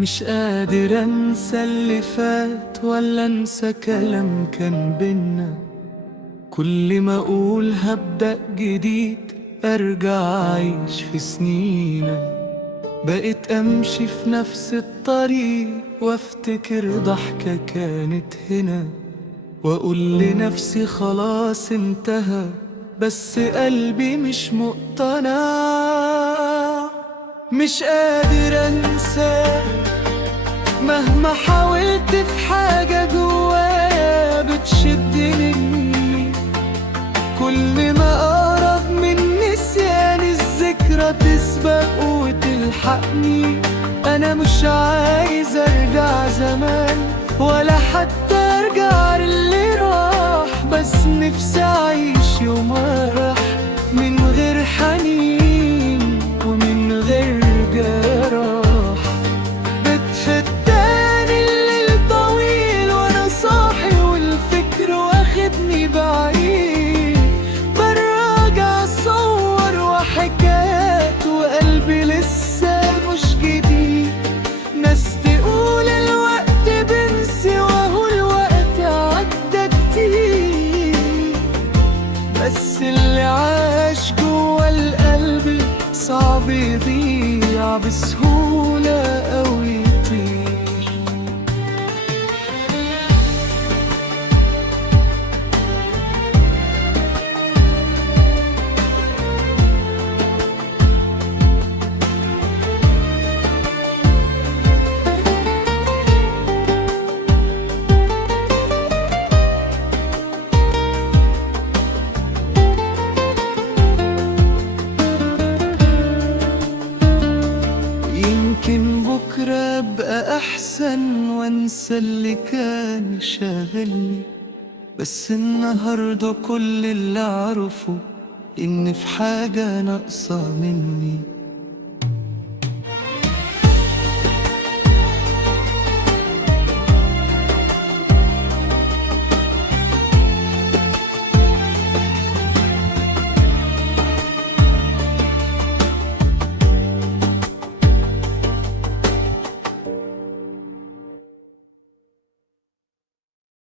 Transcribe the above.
مش قادر انسى اللي فات ولا انسى كلام كان بينا. كل ما اقول هبدأ جديد ارجع اعيش في سنينا. بقيت امشي في نفس الطريق وافتكر ضحكة كانت هنا، واقول لنفسي خلاص انتهى، بس قلبي مش مقتنع. مش قادر انسى مهما حاولت، في حاجة جوايا بتشدني. كل ما اقرب من نسيان الذكرى تسبق وتلحقني. انا مش عايز ارجع زمان ولا حتى ارجع للي راح، بس نفسي اعيش يوم راح من غير حنين ومن غير جراح. بتفتاني الليل طويل وانا صاحي والفكر واخدني بعيد. براجع صور وحكايات وقلبي لسه مش جديد. ناس تقول الوقت بنسي وهو الوقت عدى كتير، بس اللي عاش جوا القلب صعب يضيع بسهولة أو يطير. يمكن بكرة أبقى أحسن وأنسى اللي كان شاغلني، بس النهاردة كل اللي أعرفه إن في حاجة ناقصة مني.